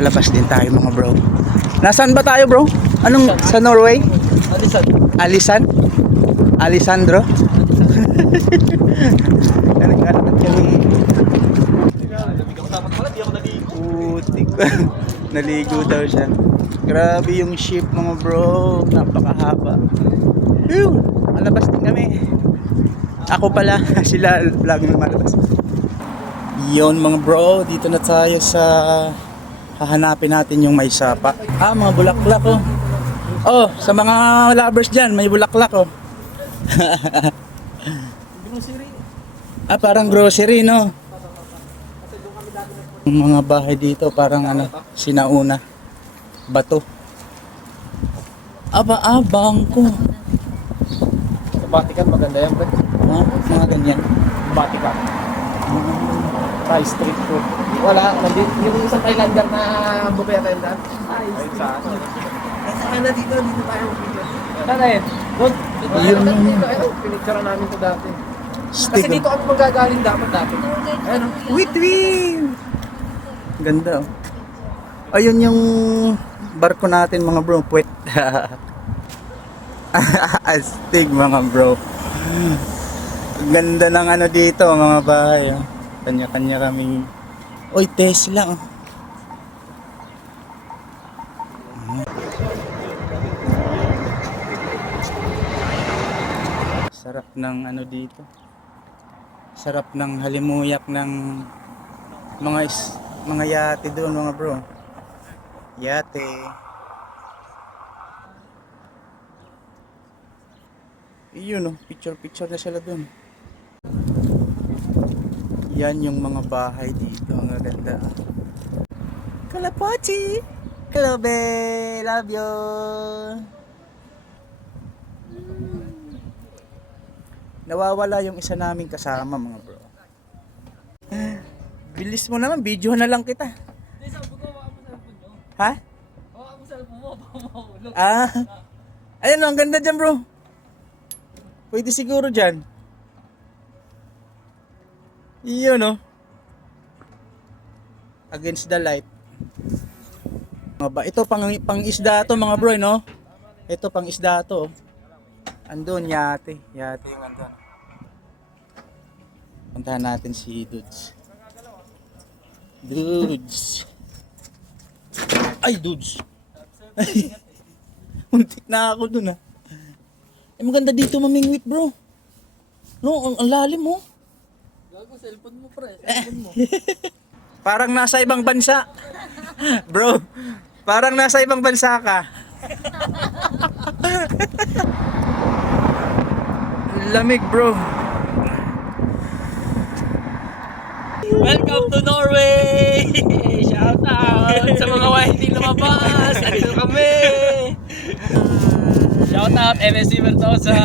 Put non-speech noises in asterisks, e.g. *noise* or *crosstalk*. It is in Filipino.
Nakalabas din tayo mga bro. Nasaan ba tayo bro? Anong sa Norway? Alisan. Alisan? Alessandro? Putik. *laughs* Naligo daw siya. Grabe yung ship mga bro. Napakahaba. Phew! Malabas din kami. Ako pala. *laughs* Sila vlog na malabas. Yon mga bro. Dito na tayo sa hahanapin natin yung may sapa. Ah, mga bulaklak oh. Oh, sa mga lovers dyan, may bulaklak oh. *laughs* Grocery. Ah, parang grocery, no? Yung mga bahay dito, parang ano, sinauna. Bato. Aba, ah, bangko. Sa Vatican, maganda yan, pre. Ha? Mga ganyan. Thai street food. Wala, nandito. Yung isang Thailander na buffet attendant. Ay, saan? Saan na dito? Dito tayo. Saan eh? Doon. Ayun, yun, dito. Ayun, pinicture namin to dati. Kasi dito kami magagaling dapat dati. Ayun, oh. Wait, wait! Ganda, oh. Ayun yung barko natin, mga bro. Puwet. *laughs* Astig, mga bro. Ganda ng ano dito, mga bahay. Oh. Kanya-kanya kami. Oy, Tesla. Oh. Sarap ng ano dito. Sarap ng halimuyak ng mga is, mga yate doon mga bro. Yate. Iyon oh, picture picture na sila doon. Yan yung mga bahay dito, ang ganda. Kalapati! Hello, be! Love you! Nawawala yung isa naming kasama mga bro. Bilis mo naman, videohan na lang kita. Ha? Ah. Ayun, ang ganda dyan bro. Pwede siguro dyan. Iyon no. Against the light. Ba, ito pang, pang isda to mga bro, no? Ito pang isda to. Andun, yate. Yate yung andun. Puntahan natin si Dudes. Dudes. Ay, Dudes. Ay, *laughs* Muntik na ako dun ah. Eh, maganda dito mamingwit bro. No, ang, ang lalim mo. Gago, cellphone mo, pre. *laughs* Cellphone mo. Parang nasa ibang bansa. *laughs* bro, parang nasa ibang bansa ka. *laughs* Lamig bro. Welcome to Norway! Shout out sa mga hindi lumabas! Andito kami! Shout out MSC Bertosa!